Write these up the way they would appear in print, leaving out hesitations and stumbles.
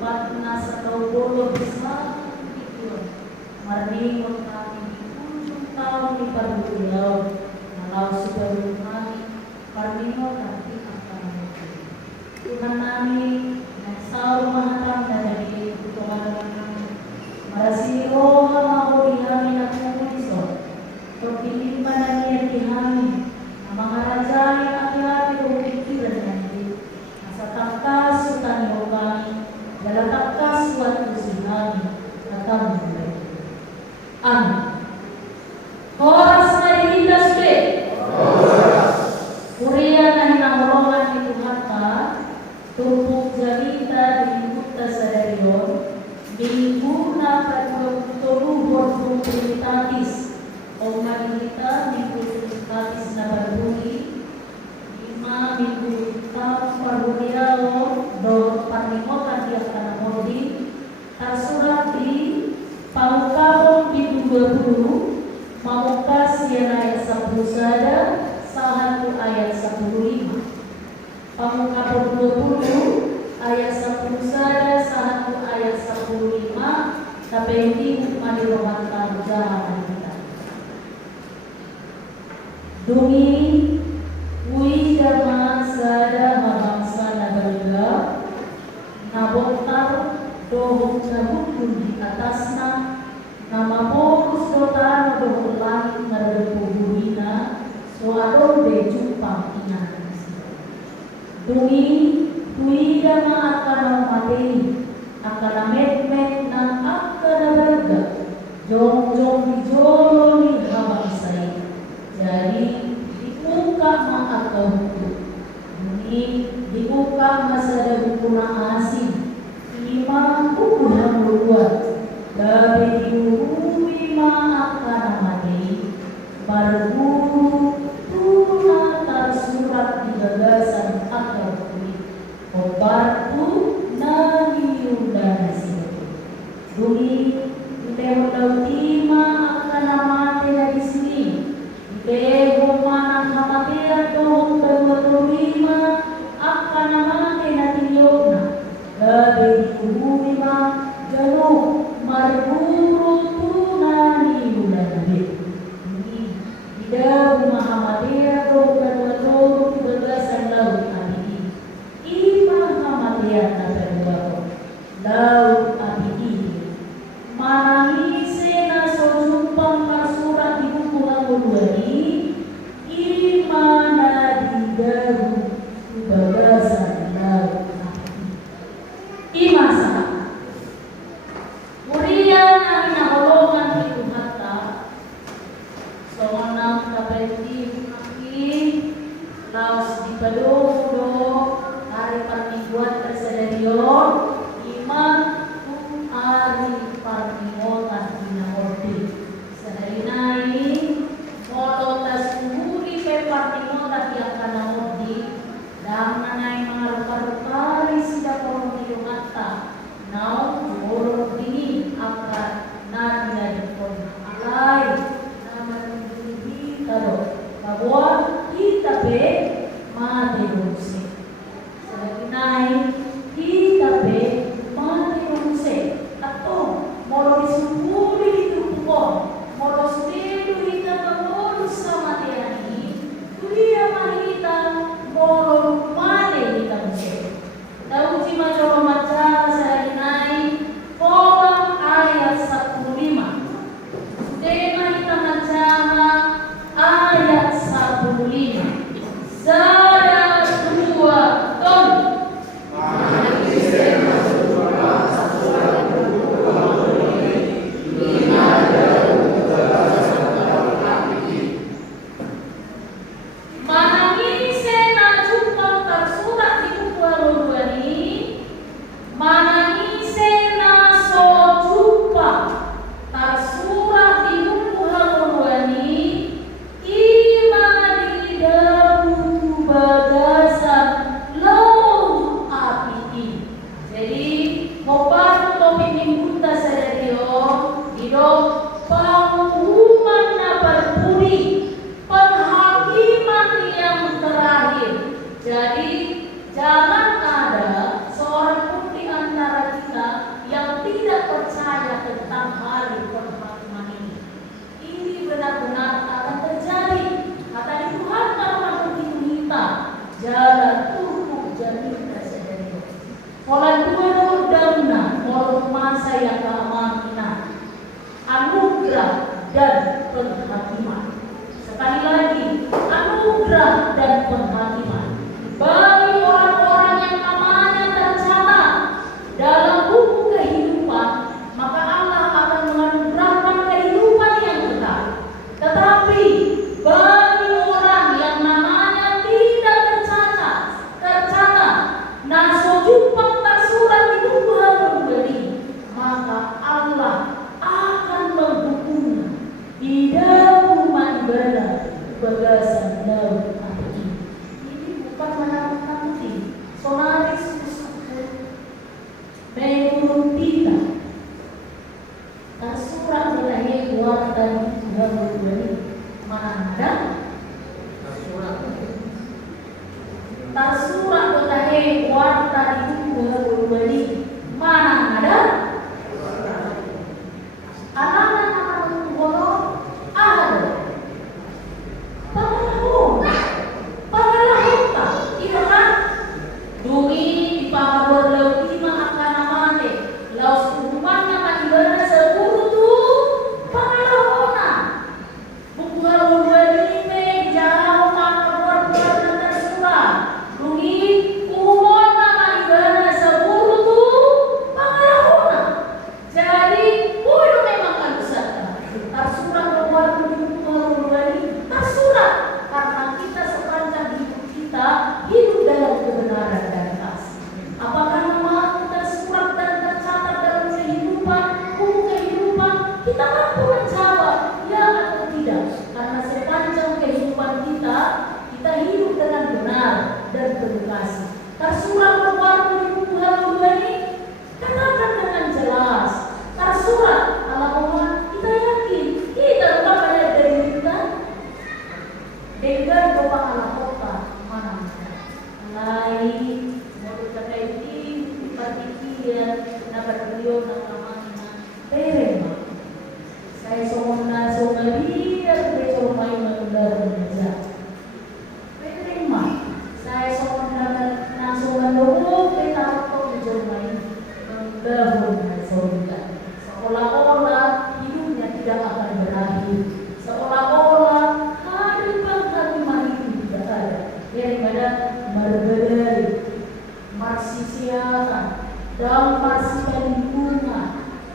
Umatna sa kaubolog sa Panginoon. Maringon kami di ujung taon ni Pagulaw. Malaw sa gawin kami, Panginoon natin ang Panginoon. Tuhan namin, nagsaw mahatang na nagiging kutungan namin. Marasiro ang mga namin na kumuliso. Pagpilin pa na niya kami, ang mga raja ay akyat o pikiran natin. Nasa tangkas o tanyo kami, dalatangkas o at kusihan, natamulay. Amen. Horas na ihitas pe. Kuriya na hinamulungan ni Tuhan ka, tumpok jalita dinimukta sa dariyon, minggu na pagtulubor kong trinitatis, o manilita minggu trinitatis na barbuni, 5 minggu taong parbuniao, do panimotan dia kanamodi, tersurat di Pangkabong di 20, Mamukas yan ayat 10 sada, Sahatu ayat 15. Pangkabong 20, ayat 10 sada, Sahatu ayat 15, tapi hindi manirohan tayo jahan kita. Dumi, ui jama sada mabangsa nagala, naboktar dohong nabukun di atasna, nama fokus dotan dohong langit naradupuhina, so adon de jumpang ina. Dumi, ui jama akana matei, akana met-met ng akana berga, jong-jong dijolo ni habang say. Jadi dibuka maakaw ko. Dumi, dibuka masada bukuna asin. 5 bulan luar dari diuhui maakana matei, barguru tuna tersurat di gagasan akal kulit, obatku naniunda nasibu. Dumi iteho tima akana mate dari sini, iteho manang hamatera tohong berwatulima akana mate natiyokna, dari diuhui ma jano marguru tuna niunda nabi. Ida Muhammadiyah doa doa kebebasan laut abidi. Ima Muhammadiyah nabi laut abidi. Manangi sena sojumpang kasurat di buku Al-Qur'ani. Ima nadidaru kebebasan laut abidi. Ima sama. Urian ang naholongan ni Tuhan Somanang kapatid aki laos di padodo hari pamingguan tersadarion 5 hari pamingguan dinaordi sadarinai moto tasuri pe pamingguan yang kanamordi dang nanay mga rupa-rupa sida porong nilungata now borong dini akan nagilay pon alay kalau bahwa kita be madenunse, selain kita be madenunse, atau moro disukuri itu pun, moro sudedu kita moro sama dia ini, kuliah kita moro mane kita unse. Tahu cima coba baca selain Qur'an ayat 15. Tema kita baca ayat 15. Sada 2 ton. Jadi jangan ada seorang pun di antara kita Pola dua dana moral masa yang keamanan, anugerah dan penghakiman. Sekali lagi, anugerah dan penghakiman bagi orang-orang yang namanya tercatat dalam buku kehidupan, maka Allah akan menganugerahkan kehidupan yang kekal. Tetapi bagi orang yang namanya tidak tercatat, naso jumpa tersurat di buku Harun, maka Allah akan menghukumnya di dalam rumah ibadah bagasan daun api. Ini bukan menakut-nakuti, sonaris menurut kita tersurat nilai warta di Harun mana ada tersurat nilai warta di Harun mana ada anak-anak bolong ada pangalahon ka iya kan dumi di pangabor laut lima akan amate laos kumannya kadibana sa puro tu pangalahona bukuhan walime jauh pangabor na tersurat dumi kumon na kadibana sa puro tu pangalahona. Jadi kudu memang kalusat tersurat bahwa tersurat karena kita sepanjang hidup kita hidup dalam kebenaran dan kasih. Apakah nama tersurat dan tercatat dalam kehidupan, buku kehidupan? Kita mampu menjawab ya atau tidak. Karena sepanjang kehidupan kita hidup dengan benar dan penuh kasih. Tersurat bahwa buku Harun ini katakan dengan jelas. Tersurat Allah kita yakin kita bukan pada dari kita dengan kepala kota mana lain mau terkait ini partikian dapat beliau namanya terima saya somona somalia besok main mengendara meja terima saya somona langsung mendorong kita untuk menjadi menggabung surga. Seolah-olah hidupnya tidak akan berakhir, seolah-olah hari penghakiman itu tidak ada. Daripada berbeda, marsisiatan dan marsikan lingkungan,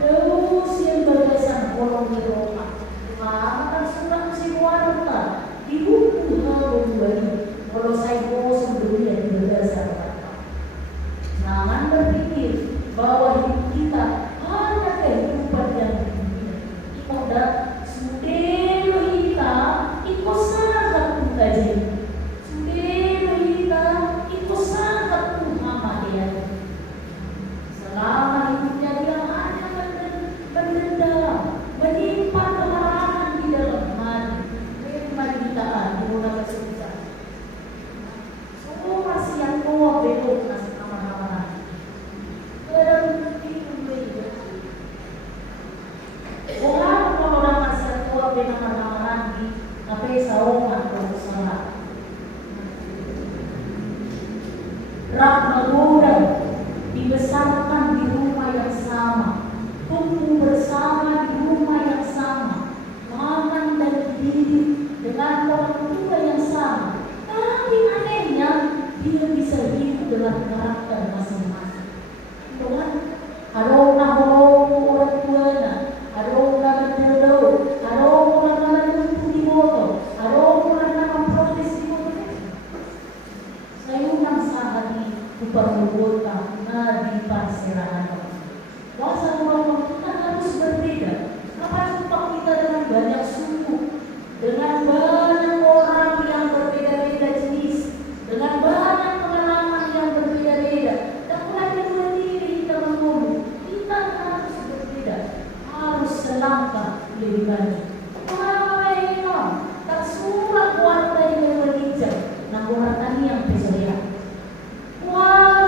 terus yang berkesan kolom di rumah. Akan sudah si warta di buku Harun ini. Kalau saya bosan berlihat di berdasarkan, jangan berpikir bahwa hidup kita hanya kehidupan yang dunia. Ikoda sudelo kita ikut sangat mengkaji. Sudelo kita ikut sangat mengamati. Selama hidupnya dia hanya mendendam, menyimpan kemarahan di dalam hati, kemaritaan di dalam susah. Semua masih yang tua belum masih aman-aman. Orang kalau orang masih tua benar-benar di apa saungan berusaha. Rak mengurang dibesarkan di rumah yang sama, tumbuh bersama di rumah yang sama, makan dan dididik dengan orang tua yang sama. Tapi anehnya dia bisa hidup dengan karakter masing-masing. Tuhan, ada orang tuanya, ada orang berdua, ada orang tumbuh di motor, ada orang protes di motor. Saya undang sehari Uparmugota Nabi Parserahan. Masa orang kita harus berbeda. Apa jumpa kita dengan banyak suku, dengan banyak orang yang berbeda-beda jenis, dengan banyak pengalaman yang berbeda-beda. Dan mulai kedua diri kita mengumum, kita harus berbeda, harus selangkah lebih maju. Wah, tersurat warta yang berhijab, namun tani yang pesoya. Wah,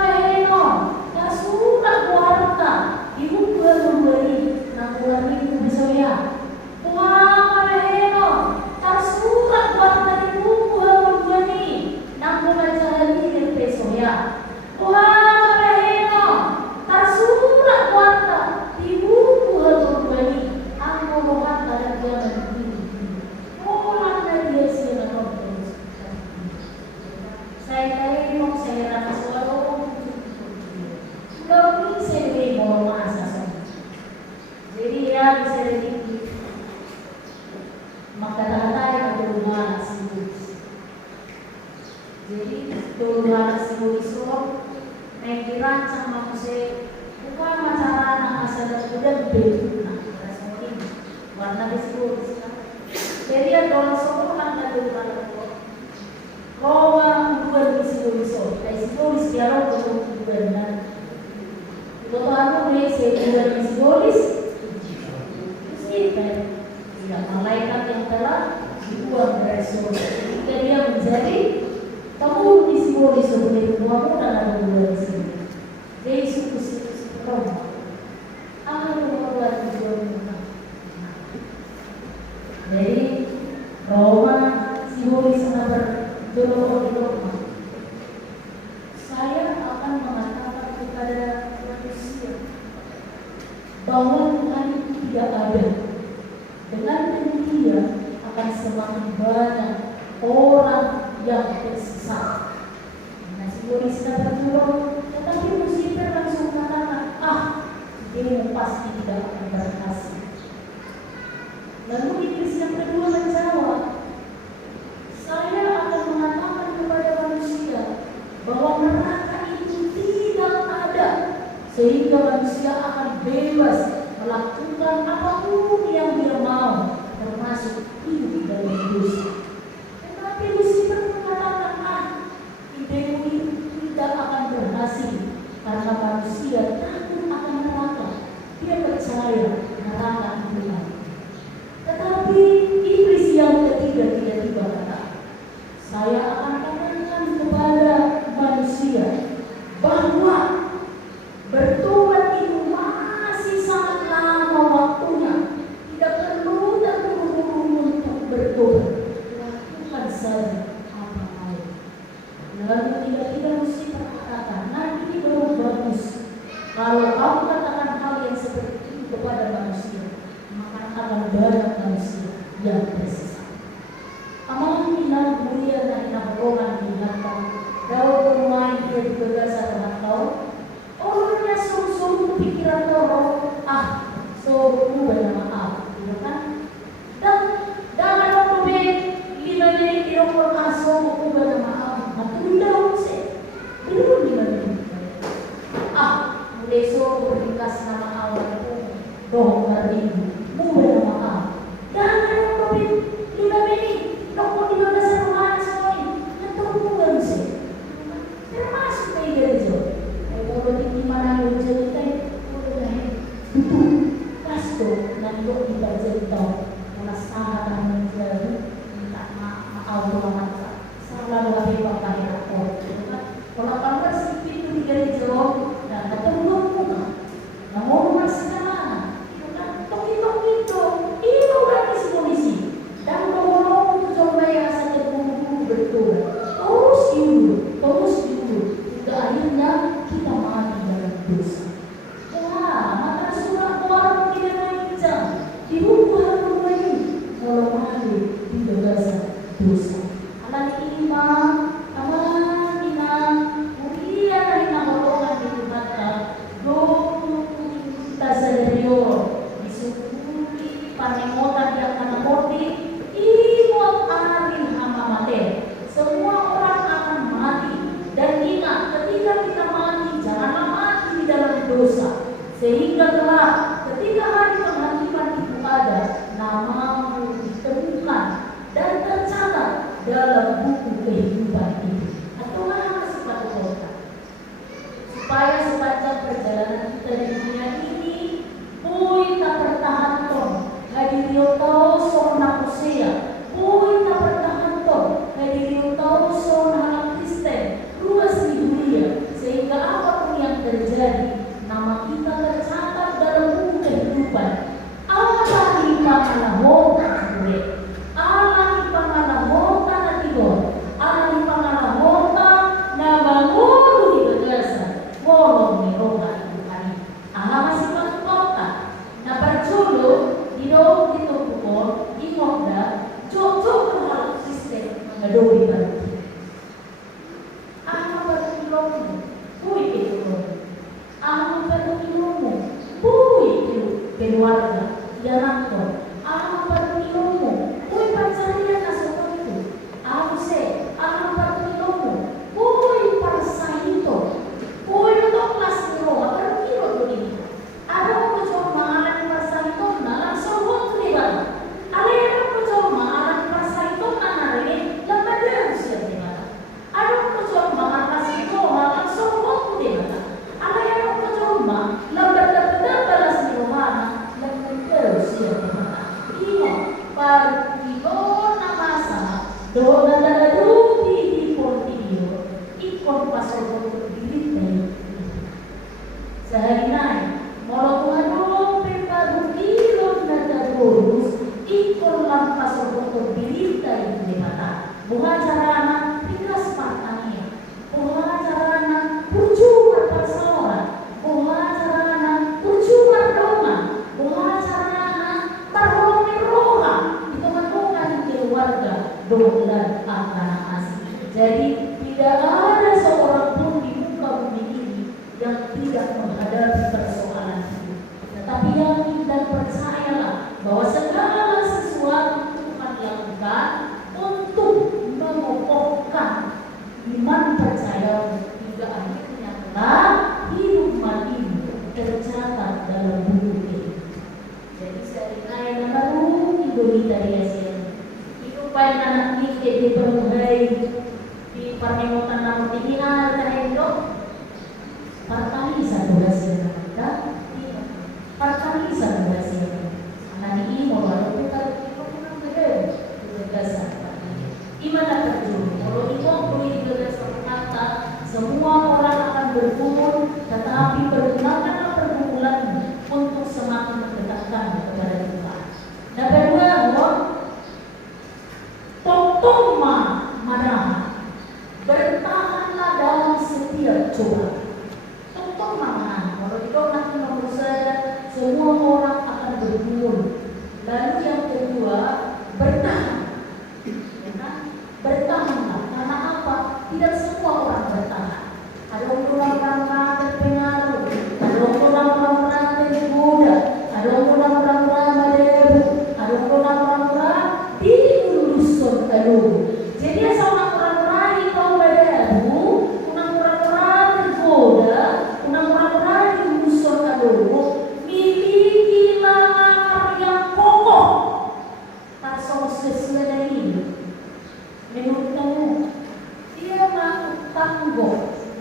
tersurat warta ibu Saya sedikit maka tahan keduluan simbol. Jadi keduluan simbol itu dirancang manusia bukan masalah asal dan bentuk warna simbol. Jadi ada seorang keduluan Roma dua simbol. Dari simbol sejarah untuk keduluan. Kalau aku boleh keduluan simbolis tidak malaikat yang telah dibuang dari surga. Jika dia menjadi kamu disimbolis sebagai tuamu dan ada dua di sini. Yesus Kristus Roma akan membuat tujuanmu. Jadi Roma simbolis berdoa di Roma. Saya akan mengatakan kepada manusia bahwa Tuhan itu tidak ada. Dengan demikian akan semakin banyak orang yang tersesat. Nah, simbolisnya berjuang, tetapi Lucifer langsung katakan, dia pasti tidak akan berhasil. Lalu Iblis yang kedua menjawab, saya akan mengatakan kepada manusia bahwa neraka itu tidak ada, sehingga manusia akan bebas melakukan apapun yang dia mau, termasuk hidup dalam dosa. Tetapi Lucifer mengatakan, idemu itu tidak akan berhasil karena manusia takut akan neraka. Dia percaya neraka itu ada. Tetapi Iblis yang ketiga tiba-tiba kata, saya akan katakan kepada manusia bahwa bertobat itu masih sangat lama waktunya. Tidak perlu terburu-buru untuk bertobat. Lakukan saja apa mau. Lalu tiba-tiba Lucifer katakan, nah ini baru bagus. Kalau kamu katakan hal yang seperti itu kepada manusia, maka akan banyak manusia yang tersesat. Amal minat mulia dan nahroman binatang. Daud bermain dia bergasa dengan kau. Orangnya sungguh-sungguh pikiran kau, so banyak maaf, gitu kan? Dan dalam waktu 5 menit dia orang so banyak maaf, matu daun sih, belum 5 menit. Mulai so berikas nama Allah itu, doh beribu, banyak maaf. Dalam waktu 5 menit, dokter di bagas rumah soalnya, nyetok daun sih, termasuk kayak gitu. Kalau di mana lu cerita udah butuh pasto nanti dibaca tahu karena sangat menjadi minta maaf mata salah lagi pakai rapor. Kalau kamu sedikit itu tidak dijawab dan ketemu muka, namun masih mana? Tok itu berarti simbolisi dan kalau untuk coba yang saja buku betul terus dulu hingga akhirnya kita mati dalam dosa. Maka surah Al-Quran tidak bincang di buku Al-Quran ini kalau mati di dosa. Anak imam, amalan imam, mulia dan golongan di mata, kita sendiri disukuri panemotan yang akan mati, imut arin hama mati. Semua orang akan mati. Dan ingat, ketika kita mati, janganlah mati di dalam dosa. Sehingga kelak, ketika hari penghakiman itu ada, namamu ditemukan dan tercatat dalam buku kehidupan ini. Atau mana sifat kota? Supaya sepanjang perjalanan kita di dunia ini, kita bertahan ton. Hadirio tahu sona Hosea, kita bertahan ton. Hadirio tahu sona Kristen. Luas di dunia, sehingga apapun yang terjadi, nama kita tercatat dalam buku kehidupan. Allah di panganahota boleh, Allah di panganahota natigo, Allah di panganahota nabanguru di bagasa, bolong meroha itu hari. Allah masih masuk kota, na perculu di dalam itu pukul, di moda, cocok hal sistem mengadoi bagi. Keluarga Yanakto, ang pagpilo mo, uy, pansariya na sa ito. Abuse, ang pagpilo mo, uy, pansahito, uy, ito kelas nyo, pero kilo ko dito. Ano ko siya mahalan ng pansahito na nagsuhot ko diba? Ano ko siya mahalan ng pansahito na narinig, lamadero siya diba? Ano ko siya mahalan ng pansahito na nagsuhot ko diba? Ano ko siya mahalan lamadero balas ni Romana, lamadero siya diba? Ino, pagkilo na masa, doon na nalalupi ipon iyo, ikon pasok ko bilitay. Sa halinay, moro ko anong pagkilon na tagurus, ikon lang pasok ko bilitay di mata. Bunga carana, pikas patangnya. Bunga carana, percuma persona. Bunga carana, percuma doma. Bunga carana, tarong roha. Itu menungan keluarga dolan anak asli. Jadi tidak ada seorang pun di muka bumi ini yang tidak menghadapi persoalan itu. Tetapi yakin dan percayalah bahwa segala sesuatu Tuhan lakukan untuk mengokohkan iman percaya hingga akhirnya kelak hidup matimu tercatat dalam buku ini. Jadi saya baru Indonesia dari Asia. Hidupan anak kita di permuhai di pernemutan namun dihingar terhendo partali satu hasil kita partali satu hasil anak ini mau baru kita kurang gagasan gimana terjun kalau itu boleh gagasan kata semua orang akan berkumpul tetapi pergunakanlah perkumpulan untuk semakin mendekatkan kepada Tuhan. Dan kedua, totoma manaha, bertahanlah dalam setiap cobaan. Totoma manaha, kalau kita nanti nomor saya, semua orang akan berkumpul. Lalu yang kedua, bertahan. Bertahanlah, karena apa? Tidak semua orang bertahan. Ada orang-orang terpengaruh, ada orang-orang tergoda, ada orang-orang maderu, ada orang-orang diulusun aduh. Jadi sama orang-orang itu maderu, orang-orang tergoda, orang-orang diulusun aduh. Milikilah akar yang kokoh. Tak sesuai dengan ini. Menurut kamu, dia mampu tangguh,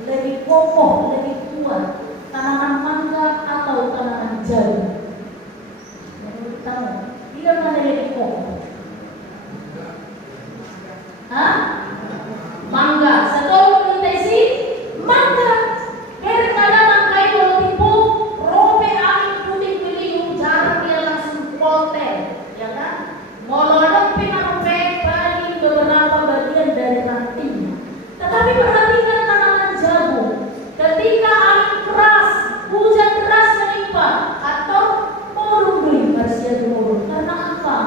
lebih kokoh, lebih kuat tanaman mangga atau tanaman jagung? Menurut kamu, dia mana lebih kokoh? Hah? Mangga. Satu kontesi mangga. Karena mangga itu tipu robe angin putih beliung jarang dia langsung potel, ya kan? Molodok pinarobek paling beberapa bagian dari rantingnya. Tetapi perhatikan tanaman jagung. Ketika angin keras, hujan deras menimpa atau murung Persia murung. Karena apa?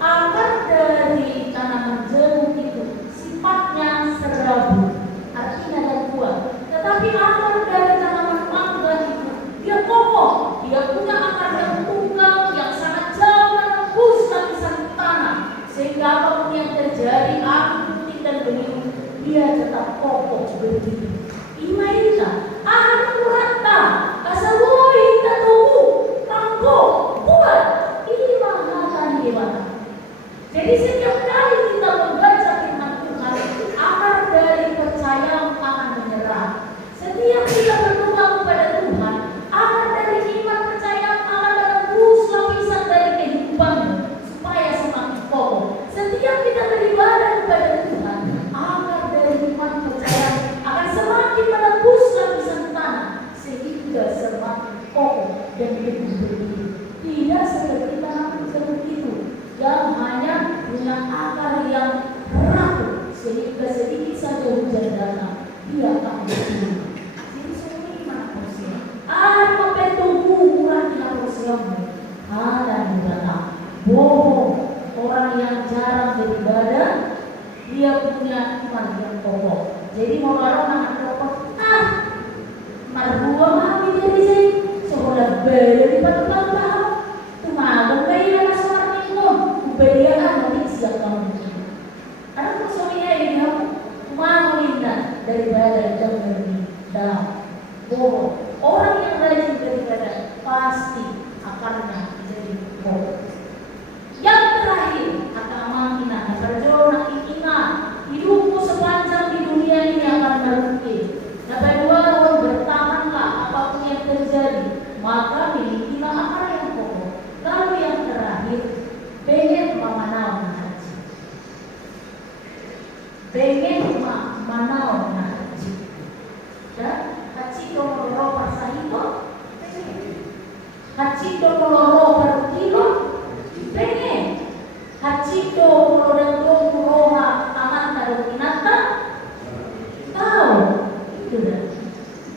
Akar dari tanaman jagung itu sifatnya serabut, artinya dan kuat. Tetapi akar dari tanaman mangga itu dia kokoh, dia punya akar yang tunggal yang sangat jauh dan tembus lapisan tanah, sehingga apapun yang terjadi angin putih dan beliung dia tetap kokoh berdiri. Imaita, ahad kurata, kasawoi tatubu, tangko, kuat. Ini mahatan hewan. Jadi setiap kali kita membaca firman Tuhan, akar dari percaya akan menyerah. Setiap kita berdoa kepada Tuhan, akar dari iman percaya akan menembus lapisan dari kehidupan supaya semakin kokoh. Setiap kita beribadah kepada Tuhan, akar dari iman percaya akan semakin menembus lapisan tanah sehingga semakin kokoh dan teguh berdiri. Tidak seperti tanaman seperti itu yang hanya punya akar yang rapuh sehingga sedikit saja hujan datang dia akan berdiri. Jadi semua iman manusia. Apa petunggu kurang manusiamu? Ada di dalam bohong. Orang yang jarang beribadah dia punya iman yang kokoh. Jadi mau orang kokoh, marbua mami dari sini sekolah beli di Batu Bangka, tuh malam pengen manau na haji. Haji do meloro pasahito, haji do meloro per kilo, pengen. Haji do meloro roha aman karo kinata, tahu itu dah.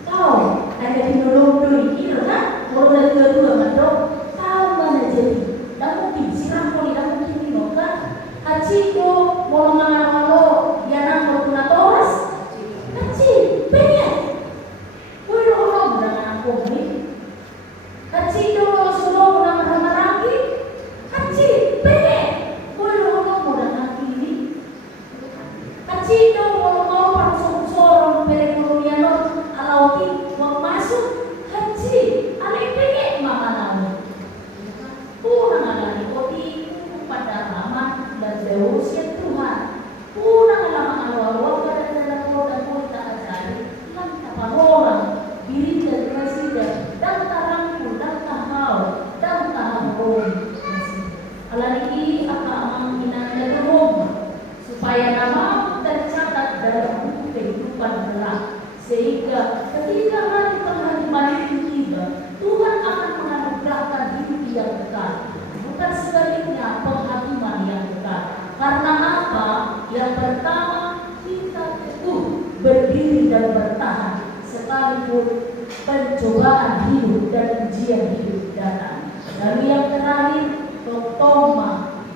Tahu ada pinolong doi kilo kan, meloro dua mado, tahu mana jadi. Damu siram poli damu kini kan. Haji do molongan malo yanang berguna toras, haji pengen. Kulo ono dengan aku ni. Haji do sulo nama lagi, haji pengen. Kulo ono dengan ini. Haji do molongan parasuk sorong perekonomian alauti mau masuk haji, alek pengen mama namu. Kurang ada koti pada lama dan usia Tuhan. Kurang lama awal pada dalam roda kita ajari tanpa orang diri dan presiden dan tarangku dan tahau dan tahau alani akan inanda rumah supaya nama tercatat dalam buku kehidupan kelak sehingga ketika hari penghakiman itu tiba Tuhan akan menganugerahkan hidup yang kekal. Bukan sebaliknya penghakiman yang kekal. Karena apa? Yang pertama kita teguh berdiri dan bertahan sekalipun pencobaan hidup dan ujian hidup datang. Lalu yang terakhir toma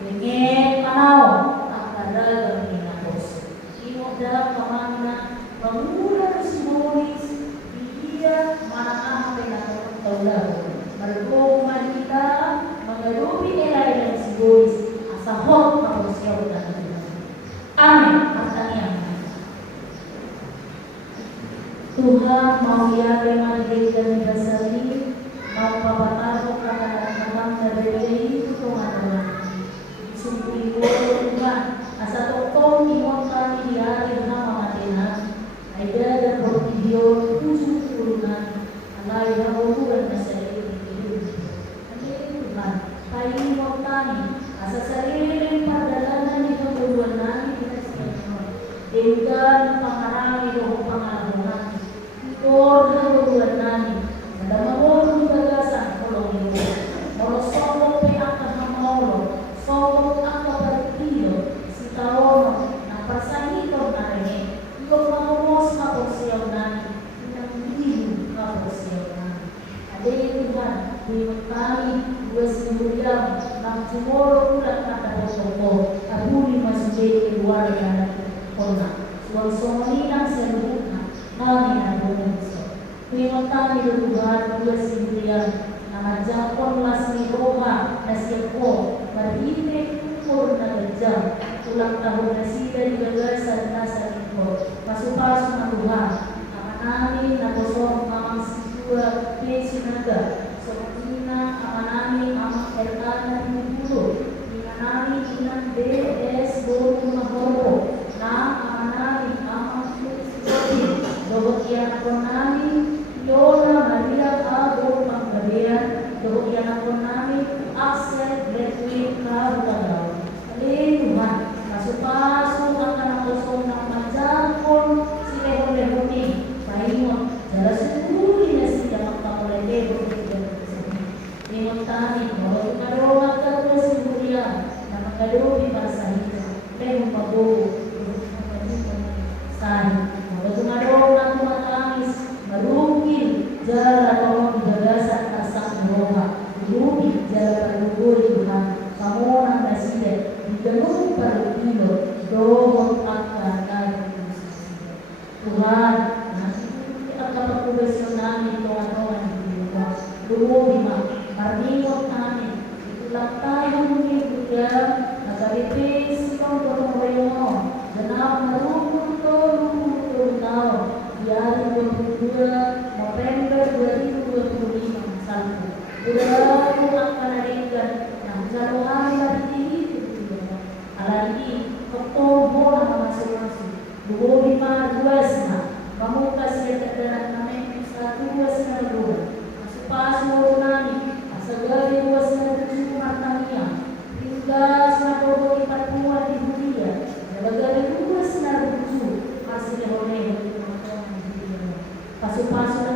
dengan manau akan dalam minabos. Ini dalam kemana mengulang simbolis dia mana penakut taulah. Mergoma kita mengerupi elai dan simbolis asahot manusia dan amin. Pertanyaan Tuhan mau ya remadi dan basali mau papatarko kata-kata dari itu Tuhan sumpui Tuhan asa tokong imon kami di hari hama matena ada dan video 70 alai hawu dan masai Tuhan kayu mau kami asa sariling perdalanan itu berwarna kita sekalian dengan pengarang itu pengarang Kor berwarna ada mau gagasan kalau itu mau sokong pe akan hamolo sokong akan bertio si tawono na persahi kau nare iyo mau sa posiau nani yang hidup ka posiau nani ada Tuhan di kami dua sembilan nang tomorrow ulat kata sokong abuli masjid keluarga kona suang somoni nang seluruhnya nani na Tuhan kami Tuhan dua sembilan nama jakon masih roha nasiako berhidre ukur na jam ulang tahun nasi dari gagasan nasa itu masuk na Tuhan amanami na kosong amang sidua pesinaga sokina amanami amang erkana dulu inanami inan DS boru mahoro na amanami amang sidua dogo kian konami Yona Maria Abu Panggabean Dohyan Konami Aksel Bretwin Karutagao Tuhan Masuk-pasuk akan kosong nak majakon silehon-lehoni Paingon Jala suri na siya magkakulay-lehon Ingon tani Bahwa tumarong agad na siguriyan Na magkalubi para sa hito Lehon mabuo Sani Bahwa tumarong na tumatamis Marugil jalan orang gagasan asak roha Rubi jalan berlugur Tuhan Kamonan nasida Didengung perutino Dohon akan Tuhan Nanti akan profesional Tuhan-Tuhan Rubi mak Marniwot namin Itulah tayo mungkin juga Nagaripis Kau potong reyon Genap merungkul tahun di hari 22 November 2025 salju. Udah akan adakan yang jauh hari lagi itu alagi Oktober nama masing-masing 25 kamu kasih keterangan kami 1 masuk pasur nani asal dari 2 martania hingga 1 di Papua di dunia dari 2 pasu-pasu